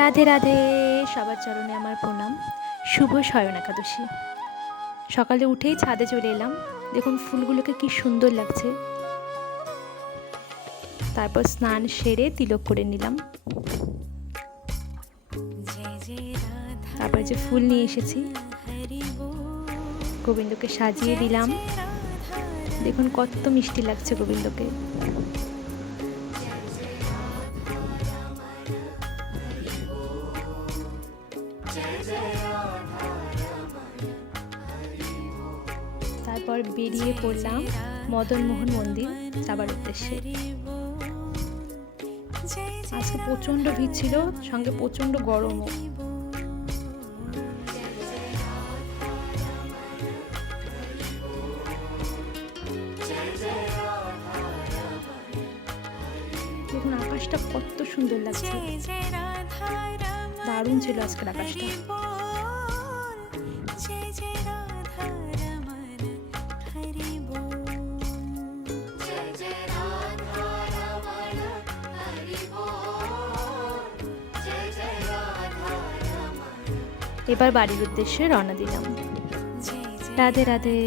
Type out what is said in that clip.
রাধে রাধে, সবার চরণে আমার প্রণাম। শুভ শয়ন একাদশী। সকালে উঠেই ছাদে চলে এলাম। দেখুন ফুলগুলোকে কি সুন্দর লাগছে। তারপর স্নান সেরে তিলক করে নিলাম। তারপরে যে ফুল নিয়ে এসেছি, গোবিন্দকে সাজিয়ে দিলাম। দেখুন কত মিষ্টি লাগছে গোবিন্দকে। তারপর বেরিয়ে পড়লাম মদনমোহন মন্দির যাবার উদ্দেশ্যে। আজকে প্রচণ্ড ভিড় ছিল, সঙ্গে প্রচণ্ড গরমও। দেখুন আকাশটা কত সুন্দর লাগছে, দারুণ ছিল আজকের আকাশটা। এবার বাড়ির উদ্দেশ্যে রওনা দিলাম। রাধে রাধে।